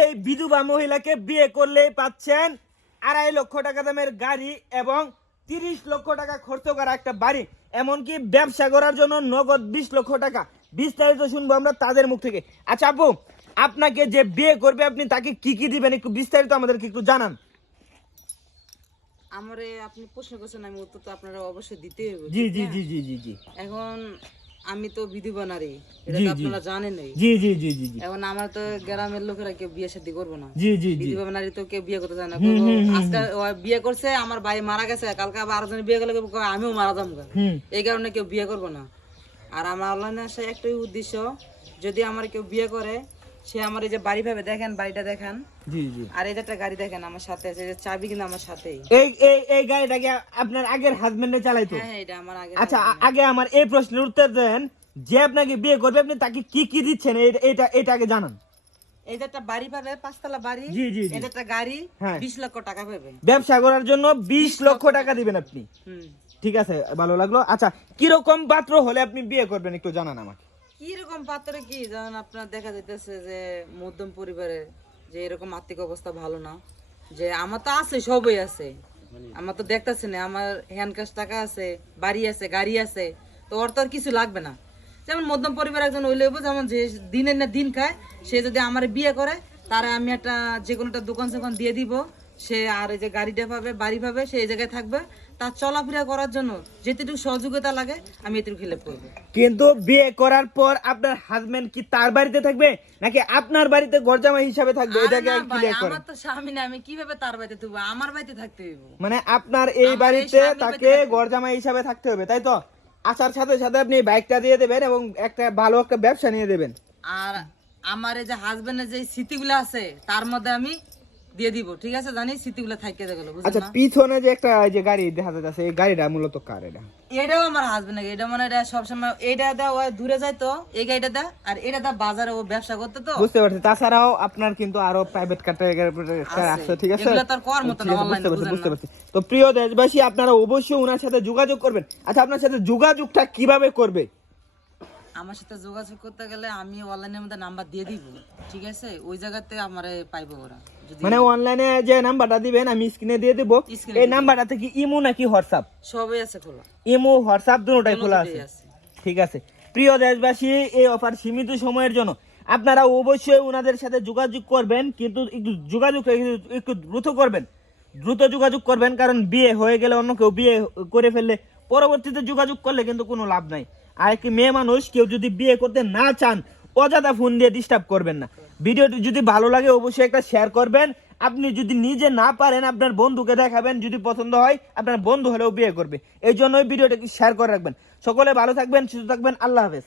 এই বিধবা মহিলাকে বিয়ে করলেই পাচ্ছেন 2.5 লক্ষ টাকা দামের গাড়ি এবং 30 লক্ষ টাকা খরচ করা একটা বাড়ি, এমনকি ব্যবসা করার জন্য নগদ 20 লক্ষ টাকা। বিস্তারিত শুনবো আমরা তাদের মুখ থেকে। আচ্ছা আপু, আপনাকে যে বিয়ে করবে আপনি তাকে কি কি দিবেন একটু বিস্তারিত আমাদেরকে একটু জানান। আমারে আপনি প্রশ্ন করছেন, আমি উত্তর তো আপনারা অবশ্যই দিতেই হবে। জি জি জি জি জি জি। এখন আমি তো বিধবা নারী, এটা তো আপনারা জানেনই। জি জি জি জি জি। এখন আমার তো গ্রামের লোকেরা কেউ বিয়ে শাদী করবো না। জি জি জি। বিধবা নারী তো কেউ বিয়ে করতে চায় না। আজকে বিয়ে করছে, আমার ভাই মারা গেছে, কালকে আবার আরেকজন বিয়ে করলে আমিও মারা যাবো, এই কারণে কেউ বিয়ে করবো না। আর আমার অনলাইনে আসা একটাই উদ্দেশ্য, যদি আমার কেউ বিয়ে করে সে আমার এই যে বাড়ি ভাবে দেখেন, বাড়িটা দেখেন, জি জি। আর এই যে একটা গাড়ি দেখেন আমার সাথে আছে, চাবি কিন্তু আমার সাথেই। এই এই এই গাড়িটাকে আপনার আগের হাজবেন্ডে চালাইতো? হ্যাঁ, এটা আমার আগে। আচ্ছা আগে আমার এই প্রশ্নের উত্তর দেন, যে আপনাকে বিয়ে করবে আপনি তাকে কি কি দিচ্ছেন এটা এটা আগে জানান। এই যে একটা বাড়ি পাবে, 5 তলা বাড়ি। জি জি জি। এই যে একটা গাড়ি, হ্যাঁ। 20 লক্ষ টাকা পাবে। ব্যবসা করার জন্য 20 লক্ষ টাকা দিবেন আপনি? ঠিক আছে, ভালো লাগলো। আচ্ছা, কিরকম পাত্র হলে আপনি বিয়ে করবেন একটু জানান আমাকে। কি রকম পাত্রে কি, যেমন আপনার দেখা যাইতেছে যে মধ্যম পরিবারে, যে এরকম আর্থিক অবস্থা ভালো না, যে আমার তো আছে, সবই আছে, আমার তো দেখতেছে না, আমার হ্যান্ড ক্যাশ টাকা আছে, বাড়ি আছে, গাড়ি আছে, তো ওর তো আর কিছু লাগবে না। যেমন মধ্যম পরিবার একজন হইলে হইবো, যেমন যে দিনের না দিন খায়, সে যদি আমার বিয়ে করে, তারা আমি একটা যে কোনো একটা দোকান সোকান দিয়ে দিব, সে আর এই যে গাড়িটা পাবে, বাড়ি পাবে, সে এই জায়গায় থাকবে, তার চলাফেরা করার জন্য যেটুকু সহযোগিতা লাগে আমি এটুকু হেল্প করবো। কিন্তু বিয়ে করার পর আপনার হাজবেন্ড কি তার বাড়িতে থাকবে নাকি আপনার বাড়িতে ঘরজামাই হিসাবে থাকবে? এটাকে ক্লিয়ার করেন। আমার তো স্বামী না, আমি কিভাবে তার বাড়িতে থাকবো? আমার বাড়িতে থাকতে হইব। মানে আপনার এই বাড়িতে তাকে ঘরজামাই হিসাবে থাকতে হবে, তাই তো? আসার সাথে সাথে আপনি বাইকটা দিয়ে দেবেন এবং একটা ভালো একটা ব্যবসা নিয়ে দেবেন। আর আমার এই যে হাজবেন্ডের যে স্মৃতিগুলো আছে তার মধ্যে আমি দিয়ে দিব, ঠিক আছে? জানি স্মৃতিগুলো থাইকে গেল, বুঝছেন আচ্ছা, না? পিছনে যে একটা যে গাড়ি দেখা যাচ্ছে, এই গাড়িটা মূলত কার? এটাও আমার হাজবেন্ড, এটা মানে এটা সবসময় এইটা দা ও দূরে যায়, তো এই গাড়িটা দা, আর এটা দা বাজারে ও ব্যবসা করতে, তো বুঝতে পারছি। তাছাড়াও আপনার কিন্তু আরো প্রাইভেট কার আছে, ঠিক আছে? এগুলো তার কর মত না, অনলাইনে বুঝতে পারছি। তো প্রিয় দেশবাসী, আপনারা অবশ্যই ওনার সাথে যোগাযোগ করবেন। আচ্ছা, আপনার সাথে যোগাযোগটা কিভাবে করবে? আমার সাথে যোগাযোগ করতে গেলে আমি অনলাইনের মধ্যে নাম্বার দিয়ে দিব, ঠিক আছে? ওই জায়গাতে আমারে পাইবো ওরা। মানে অনলাইনে যে নাম্বারটা দিবেন আমি স্ক্রিনে দিয়ে দেব, এই নাম্বারটাতে কি ইমো নাকি হোয়াটসঅ্যাপ? সবই আছে খোলা, ইমো হোয়াটসঅ্যাপ দুটোই খোলা আছে। ঠিক আছে প্রিয় দেশবাসী, এই অফার সীমিত সময়ের জন্য, আপনারা অবশ্যই ওনাদের সাথে যোগাযোগ করবেন, কিন্তু একটু যোগাযোগটা একটু দ্রুত করবেন, দ্রুত যোগাযোগ করবেন, কারণ বিয়ে হয়ে গেলে অন্য কেউ বিয়ে করে ফেললে পরবর্তীতে যোগাযোগ করলে কিন্তু কোনো লাভ নাই। আর কি মেয়ে মানুষ কেউ যদি বিয়ে করতে না চান, অযথা ফোন দিয়ে ডিস্টার্ব করবেন না। ভিডিওটি যদি ভালো লাগে অবশ্যই একটা শেয়ার করবেন। আপনি যদি নিজে না পারেন আপনার বন্ধুকে দেখাবেন, যদি পছন্দ হয় আপনার বন্ধু হলেও বিয়ে করবে। এই জন্যই ভিডিওটাকে শেয়ার করে রাখবেন। সকলে ভালো থাকবেন, সুস্থ থাকবেন, আল্লাহ হাফেজ।